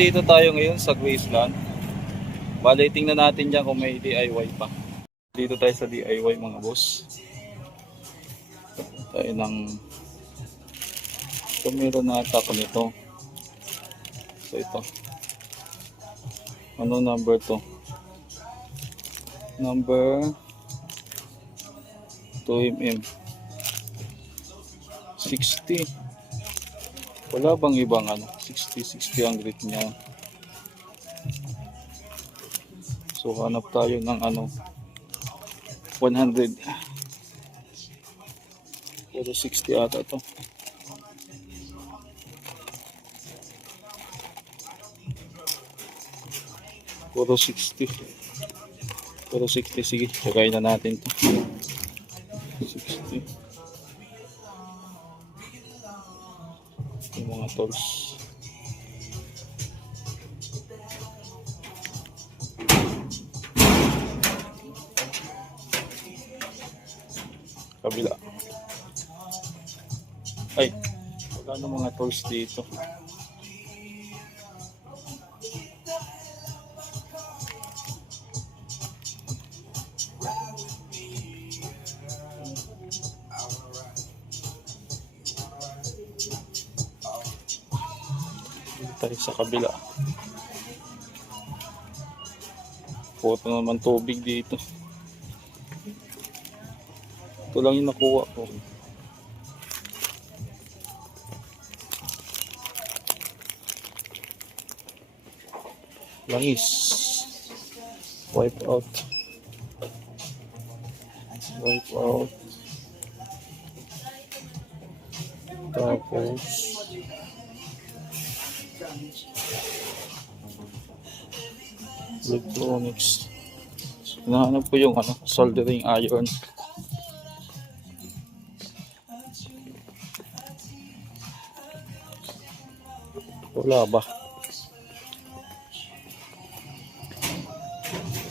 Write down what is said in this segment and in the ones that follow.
Dito tayo ngayon sa Graceland. Bale, tingnan natin dyan kung may DIY pa. Dito tayo sa DIY mga boss. Tayo ng... So, meron na ata ko nito. So, ito. Ano number to? Number 2mm 60. Wala bang ibang ano? 60 ang rate niya. So hanap tayo ng ano 100. Pero 60 ata to. Puro 60. Puro 60. Sige, tsakain na natin to. 60. Yung mga tools. Kabila. Ay, wala na mga tools dito. Tayo sa kabila. Puto naman tubig dito. Ito lang yung nakuha ko. Langis. Wipe out. Wipe out. Tapos electronics. Hinahanap ko yung ano, soldering iron. Wala ba?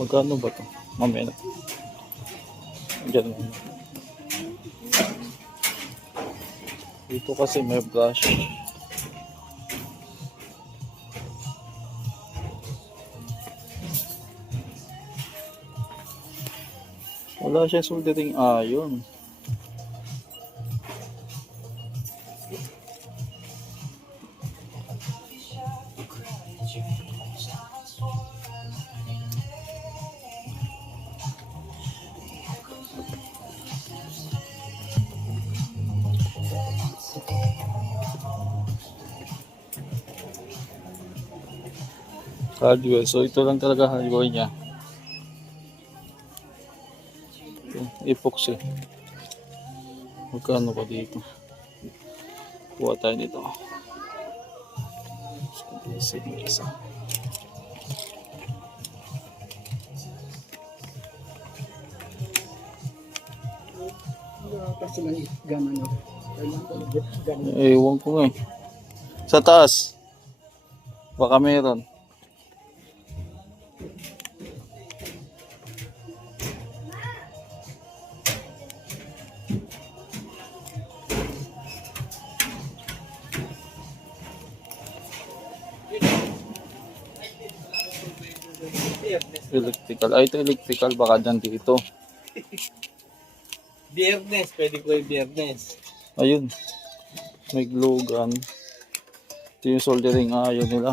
Magkano ba to? Mamaya na. Diyan. Dito kasi may brush. Wala siya soldering iron. Hardware. So ito lang talaga hardware niya. Epoxy. Magkano pa dito? Kuha tayo nito. Sige, isa. Ewan ko nga eh. Sa taas. Baka meron. Electrical. Ay, ito electrical. Baka dyan dito. Biyernes. Pwede ko yung biyernes. Ayun. May glue gun. Ito yung soldering iron nila.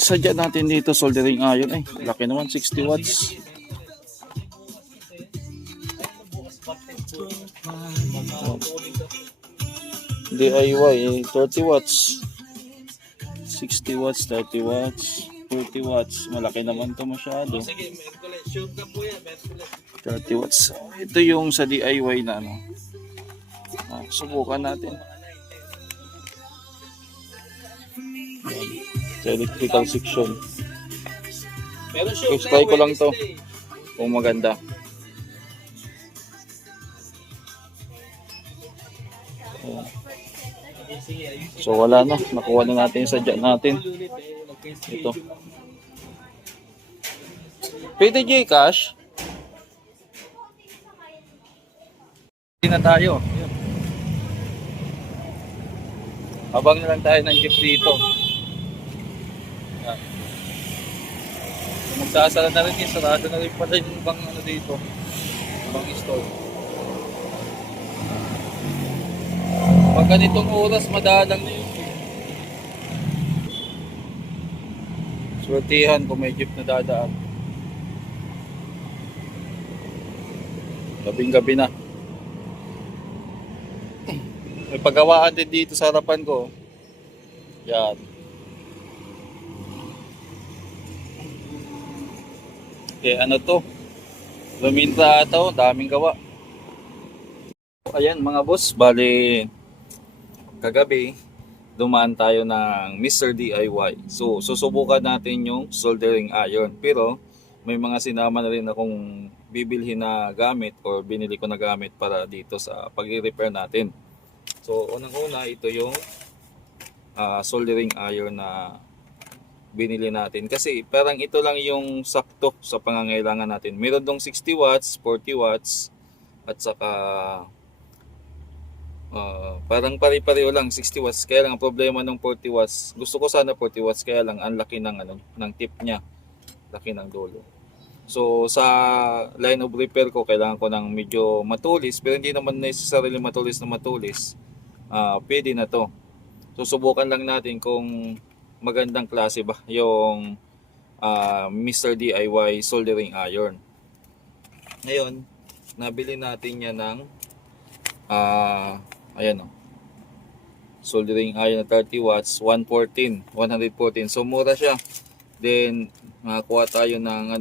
Sadya natin dito soldering iron. Ay, laki naman. 60 watts. DIY. 30 watts. 60 watts, 30 watts, 40 watts. Malaki naman to masyado. Sige, Merkules. Shoot na po yan, Merkules. 30 watts. Ito yung sa DIY na ano. Subukan natin. Sa electrical section. Pero shoot So, try ko lang to. Kung maganda. Ayan. So wala na. Nakuha na natin yung sadya natin. Ito. Pwede Gcash? Hindi na tayo. Abang na lang tayo ng jeep dito. Yan. Kung magsasara na rin, sarado na rin pala yung ibang ano dito. Ibang store. Pag ganitong oras, madalang na yun. Swertihan kung may jeep na dadaan. Gabing-gabi na. May paggawaan din dito sa harapan ko. Yan. Okay, ano to? Luminta ito, daming gawa. Ayan mga boss, bali kagabi dumaan tayo ng Mr. DIY. So susubukan natin yung soldering iron. Pero may mga sinama na rin akong bibilhin na gamit or binili ko na gamit para dito sa pag-repair natin. So unang-una ito yung soldering iron na binili natin. Kasi parang ito lang yung sakto sa pangangailangan natin. Meron dong 60 watts, 40 watts at saka parang pare-pareho lang 60 watts. Kaya lang ang problema ng 40 watts, gusto ko sana 40 watts kaya lang ang laki ng ng tip niya. Laki ng dulo. So sa line of repair ko kailangan ko ng medyo matulis, pero hindi naman necessarily matulis na matulis. Pwede na to. So subukan lang natin kung magandang klase ba yung Mr. DIY soldering iron. Ngayon, nabili natin yan ng ayan o. Soldering iron na 30 watts, 114. So mura siya. Then nakakuha tayo ng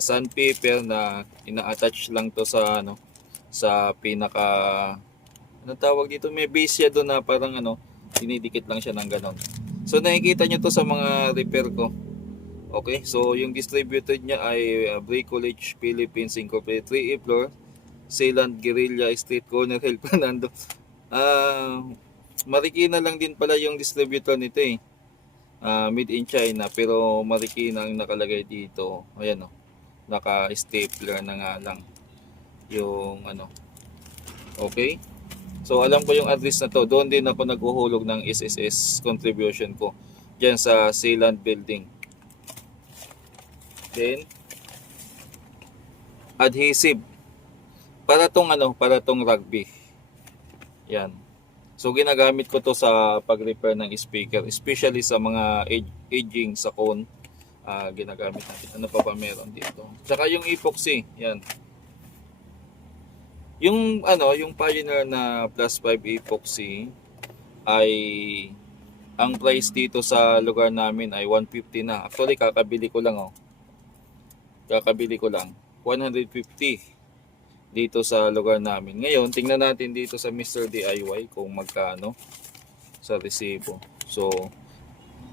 sandpaper na ina-attach lang to sa sa pinaka tawag dito, may base siya doon na parang dinidikit lang siya ng ganon. So nakikita nyo to sa mga repair ko. Okay, so yung distributed niya ay Bricolage Philippines Incorporated, 3E floor, Sealant, Guerrilla Street, Corner Hill, Fernando. Marikina lang din pala yung distributor nito eh. Made in China, pero Marikina ang nakalagay dito. Ayan o, naka-stapler na nga lang yung okay. So alam ko yung address na to. Doon din ako naghuhulog ng SSS contribution ko diyan sa Sealant building. Then adhesive para tong rugby. Yan. So ginagamit ko to sa pag-repair ng speaker, especially sa mga aging sa cone. Ginagamit natin. Ano pa ba meron dito? Tsaka yung epoxy, yan. Yung Pioneer na plus 5 epoxy ay ang price dito sa lugar namin ay 150 na. Actually kakabili ko lang 150 dito sa lugar namin. Ngayon, tingnan natin dito sa Mr. DIY kung magkano sa resibo. So,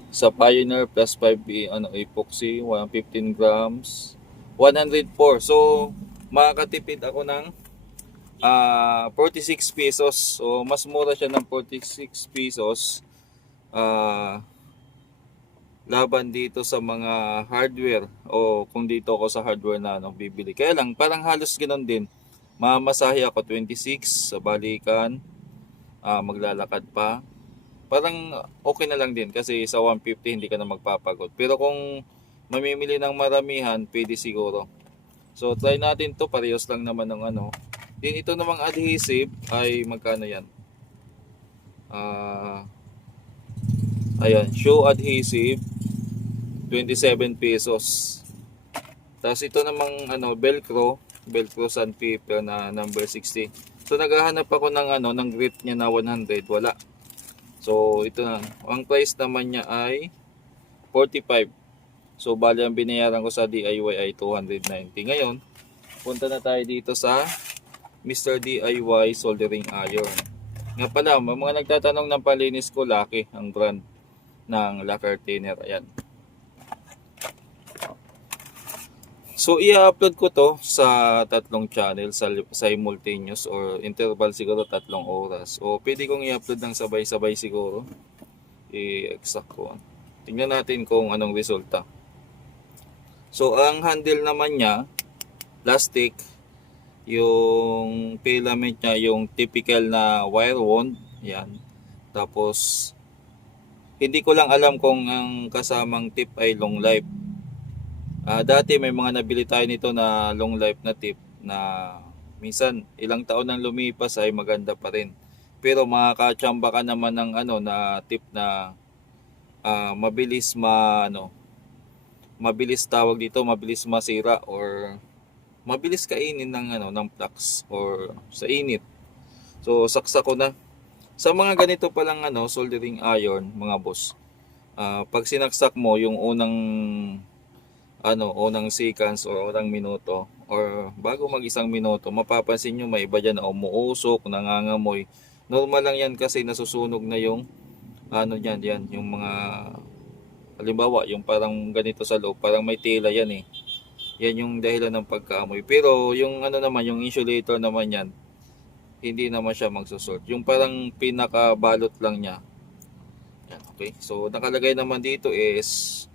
sa Pioneer plus 5 epoxy, 115 grams, 104. So, makakatipid ako ng 46 pesos. So, mas mura siya ng 46 pesos laban dito sa mga hardware o kung dito ako sa hardware na bibili. Kaya lang, parang halos ganoon din. Mamasahe ako 26 sa balikan, maglalakad pa. Parang okay na lang din kasi sa 150 hindi ka na magpapagod. Pero kung mamimili ng maramihan, pwede siguro. So try natin to, parehas lang naman ng Din ito namang adhesive ay magkano yan? Ayan, shoe adhesive 27 pesos. Tapos ito namang velcro sandpaper na number 60. So naghahanap ako ng grit niya na 100, wala. So ito na. Ang price naman niya ay 45. So bali ang binayaran ko sa DIY ay 290. Ngayon, punta na tayo dito sa Mr. DIY soldering iron. Nga pala, may mga nagtatanong ng palinis ko, Lucky ang brand ng lacquer thinner. Ayan. So i-upload ko to sa tatlong channel sa simultaneous or interval siguro 3 oras. O pwede kong i-upload ng sabay-sabay siguro. I-exact ko. Tingnan natin kung anong resulta. So ang handle naman niya, plastic. Yung filament niya, yung typical na wire wound, yan. Tapos hindi ko lang alam kung ang kasamang tip ay long life. Dati may mga nabili tayo nito na long life na tip na minsan ilang taon nang lumipas ay maganda pa rin. Pero makakatsamba ka naman ng ano na tip na mabilis mabilis tawag dito, mabilis masira or mabilis kainin ng ng flux or sa init. So saksa ko na. Sa mga ganito pa lang soldering iron, mga boss. Pag sinaksak mo yung unang seconds or unang minuto or bago mag-isang minuto, mapapansin nyo may iba dyan na umuusok, nangangamoy. Normal lang yan kasi nasusunog na yung yan, yung mga halimbawa, yung parang ganito sa loob, parang may tela yan eh. Yan yung dahilan ng pagkaamoy. Pero yung naman, yung insulator naman yan, hindi naman siya magsusort. Yung parang pinakabalot lang niya. Yan, okay. So nakalagay naman dito is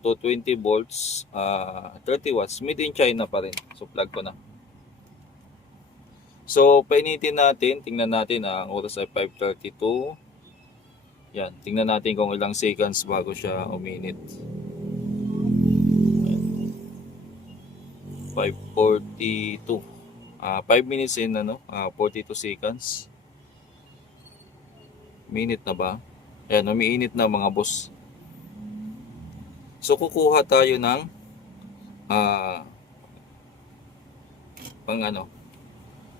220 volts, 30 watts, made in China pa rin. So plug ko na. So painitin natin, tingnan natin ang oras ay 5:32. Yan, tingnan natin kung ilang seconds bago siya uminit. 5:42. 5 minutes in 42 seconds. Minute na ba? Ayan, umiinit na mga boss. So kukuha tayo ng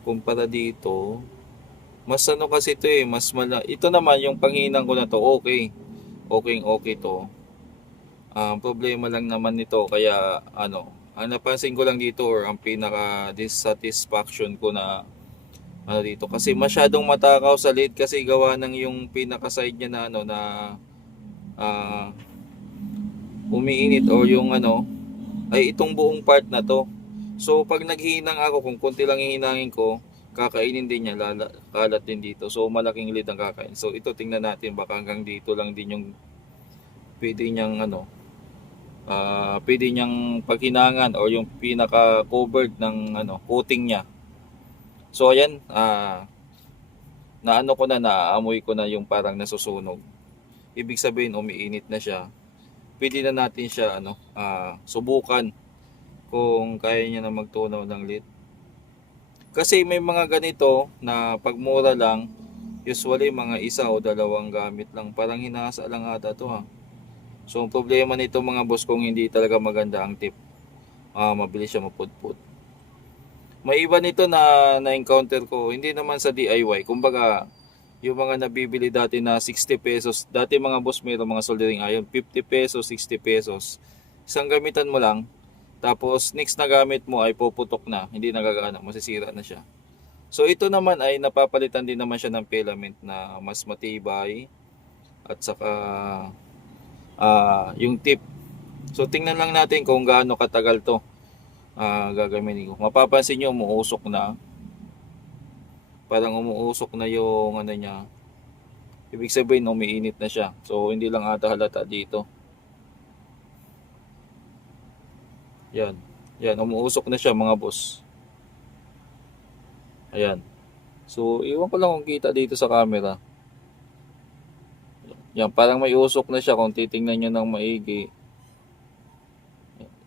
kumpara dito, mas kasi ito mas ito naman yung panghinang ko na to, okay to. Problema lang naman nito kaya ang napansin ko lang dito or ang pinaka dissatisfaction ko na dito kasi masyadong matakaw sa lid kasi gawa ng yung pinaka side niya na umiinit o yung ay itong buong part na to. So pag naghihinang ako, kung konti lang hihinangin ko, kakainin din niya, kalat din dito. So malaking lid ang kakain. So ito tingnan natin, baka hanggang dito lang din yung pwede niyang pwede niyang paghinangan o yung pinaka covered ng coating niya. So ayan, naamoy ko na yung parang nasusunog. Ibig sabihin umiinit na siya. Pwede na natin siya subukan kung kaya niya na magtunaw ng lid. Kasi may mga ganito na pagmura lang, usually mga isa o dalawang gamit lang. Parang hinasa lang ata to ha. So ang problema nito mga boss, kung hindi talaga maganda ang tip, mabilis siya mapudpud. May iba nito na encounter ko, hindi naman sa DIY. Kumbaga, yung mga nabibili dati na 60 pesos. Dati mga boss, mayroong mga soldering iron, 50 pesos, 60 pesos. Isang gamitan mo lang, tapos next na gamit mo ay puputok na, hindi nagagana, masisira na siya. So ito naman ay napapalitan din naman siya ng filament na mas matibay at saka yung tip. So tingnan lang natin kung gaano katagal to gagamitin ko. Mapapansin nyo umuusok na. Parang umuusok na yung niya. Ibig sabihin umiinit na siya. So hindi lang ata halata dito. Yan. Yan, umuusok na siya mga boss. Ayan. So iwan ko lang kung kita dito sa camera. Yan, parang may usok na siya kung titingnan nyo ng maigi.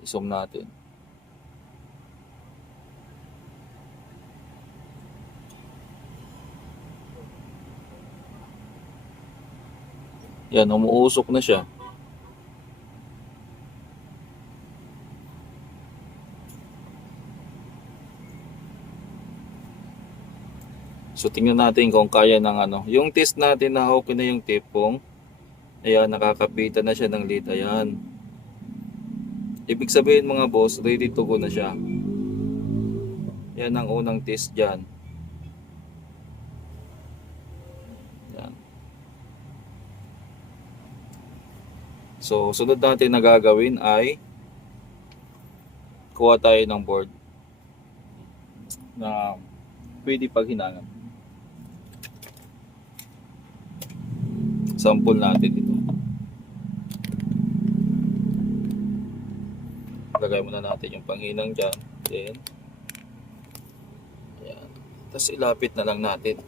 I-zoom natin. Yan, umuusok na siya. So tingnan natin kung kaya ng yung test natin na okay na yung tip kung ayan, nakakapitan na siya ng lid. Ayan. Ibig sabihin mga boss, ready to go na siya. Yan ang unang test dyan. Yan. So sunod natin na gagawin ay kuha tayo ng board na pwede paghinangan. Sample natin ito. Lagay muna natin yung panghinang dyan. Then, ayan. Tapos ilapit na lang natin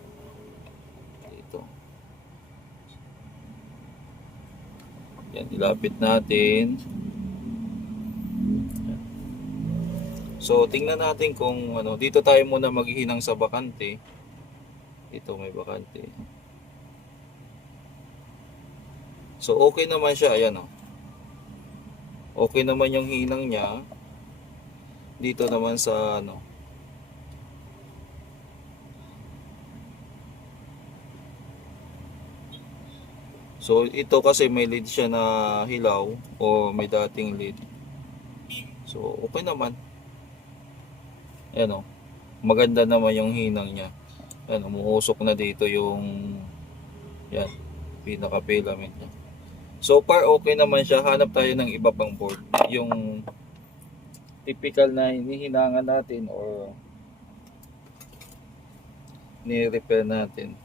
dito. Yan, ilapit natin. So, tingnan natin kung ano, dito tayo muna maghihinang sa bakante. Dito may bakante. So, okay naman siya. Ayan o. Okay naman yung hinang niya. Dito naman sa ano. So, ito kasi may lead siya na hilaw o may dating lead. So, okay naman. Ayan o. Maganda naman yung hinang niya. Ayan, umuusok na dito yung yan, pinaka-filament niya. So far, okay naman siya. Hanap tayo ng iba pang board. Yung typical na hinihinangan natin or ni-repair natin.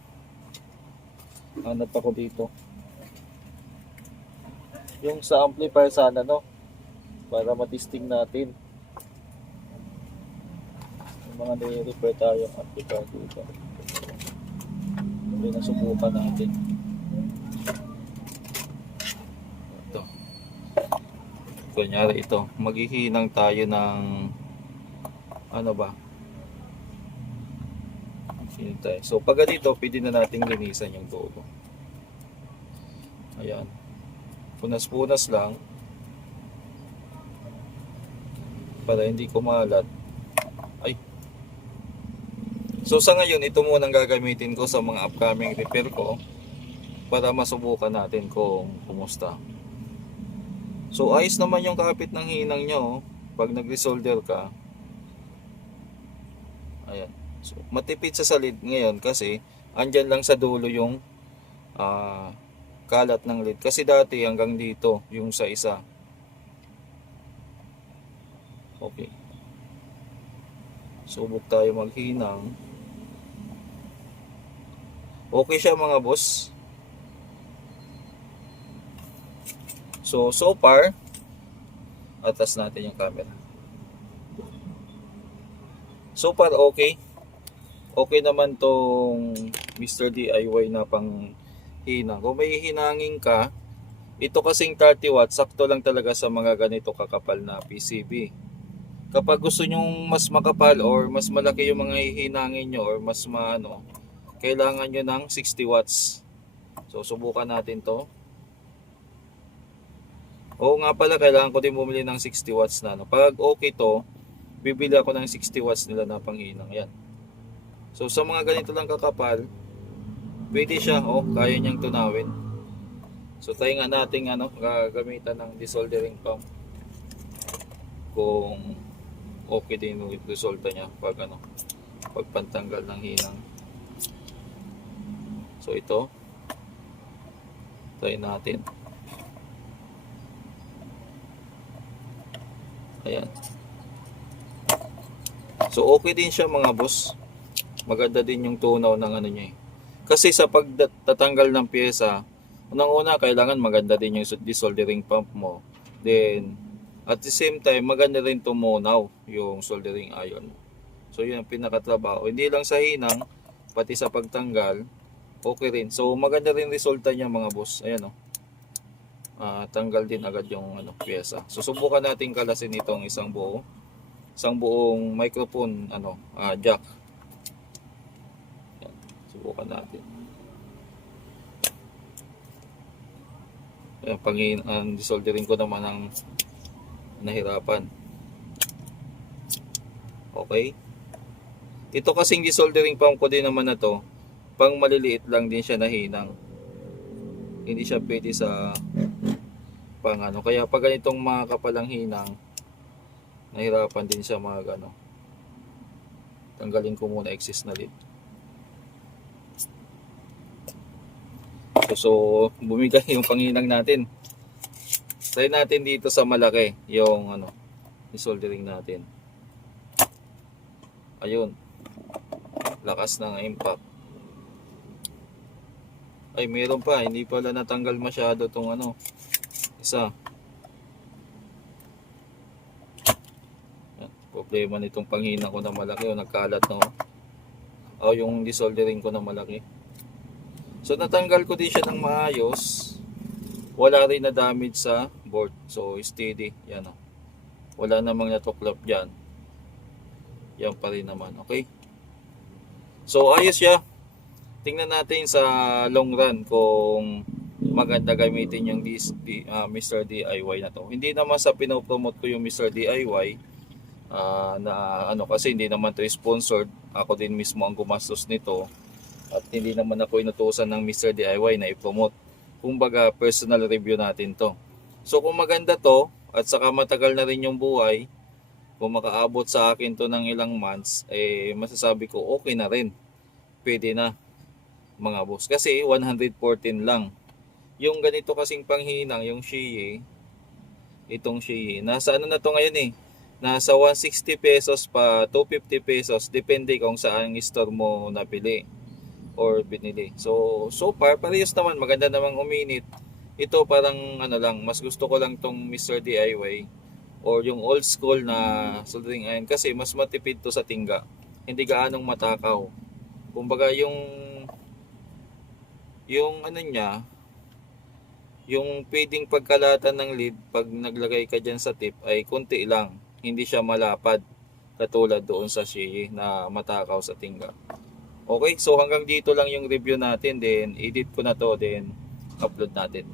Hanap ako dito. Yung sa amplifier sana, no? Para matisting natin. Yung mga ni-repair tayong amplifier dito. Yung nasubukan natin. Ito. Kunyari ito. Maghihinang tayo ng ano ba? Hinang tayo. So pag dito, pwede na nating linisan yung dulo. Ayan. Punas-punas lang. Para hindi kumalat. Ay. So sa ngayon, ito muna ang gagamitin ko sa mga upcoming repair ko para masubukan natin kung kumusta. So ayos naman yung kapit ng hinang nyo pag nag-resolder ka. Ayan. So, matipid sa salid ngayon kasi andyan lang sa dulo yung kalat ng lead. Kasi dati hanggang dito yung sa isa. Okay. Subok tayo maghinang. Okay siya mga boss. So far, atas natin yung camera. So far, okay. Okay naman tong Mr. DIY na pang hinang. Kung may hinangin ka, ito kasing 30 watts, sakto lang talaga sa mga ganito kakapal na PCB. Kapag gusto nyong mas makapal or mas malaki yung mga hihinangin nyo or mas maano, kailangan nyo ng 60 watts. So, subukan natin to. Oo nga pala, kailangan ko din bumili ng 60 watts na. Pag okay to, bibili ako ng 60 watts nila na panghinang. Yan. So, sa mga ganito lang kakapal, pwede siya. Oh, kaya niyang tunawin. So, tayo nga natin gagamitan ng desoldering pump. Kung okay din yung resulta niya pag pagpantanggal ng hinang. So, ito. Try natin. Ayan. So okay din siya mga boss. Maganda din yung tunaw ng ano niya eh. Kasi sa pagtatanggal ng pyesa, unang-una kailangan maganda din yung desoldering pump mo. Then at the same time maganda rin tumunaw yung soldering iron. So yun ang pinakatrabaho. Hindi lang sa hinang, pati sa pagtanggal, okay rin. So maganda rin resulta niya mga boss. Ayan o. Tanggal din agad yung pyesa. So subukan natin kalasin itong isang buong microphone jack. Yan. Subukan natin. Ayan, desoldering ko naman ang nahirapan. Okay. Ito kasing desoldering pump ko din naman na to, pang maliliit lang din siya na hinang. Hindi siya pwede sa pang kaya pag ganitong mga kapalang hinang, nahirapan din siya tanggalin ko muna excess na lead. So bumigay yung panghinang natin. Try natin dito sa malaki yung desoldering natin. Ayun, lakas ng impact. Ay, meron pa, hindi pala natanggal masyado tong isa. Yan, problema nitong panghina ko na malaki o nagkalat o yung desoldering ko na malaki. So natanggal ko din siya ng maayos. Wala rin na damage sa board. So steady. Yan o. Wala namang natuklap dyan. Yan pa rin naman. Okay. So ayos siya. Tingnan natin sa long run kung maganda gamitin yung Mr. DIY na to. Hindi naman sa pinopromote ko yung Mr. DIY na ano, kasi hindi naman to sponsored. Ako din mismo ang gumastos nito at hindi naman ako inutusan ng Mr. DIY na i-promote. Kumbaga personal review natin to. So kung maganda to at saka matagal na rin yung buhay, kung makaabot sa akin to ng ilang months, eh masasabi ko okay na rin. Pwede na mga boss. Kasi 114 lang. Yung ganito kasing panghinang, yung Sheye, itong Sheye, nasa ano na to ngayon eh. Nasa 160 pesos pa 250 pesos. Depende kung saan store mo napili or binili. So far, parehas naman. Maganda namang uminit. Ito parang ano lang, mas gusto ko lang tong Mr. DIY or yung old school na soldering iron kasi mas matipid to sa tingga. Hindi gaanong matakaw. Kumbaga yung ano niya, yung pwedeng pagkalatan ng lead pag naglagay ka dyan sa tip ay konti lang. Hindi siya malapad katulad doon sa Sheye na matakaw sa tingga. Okay, so hanggang dito lang yung review natin. Then edit ko na to, then upload natin.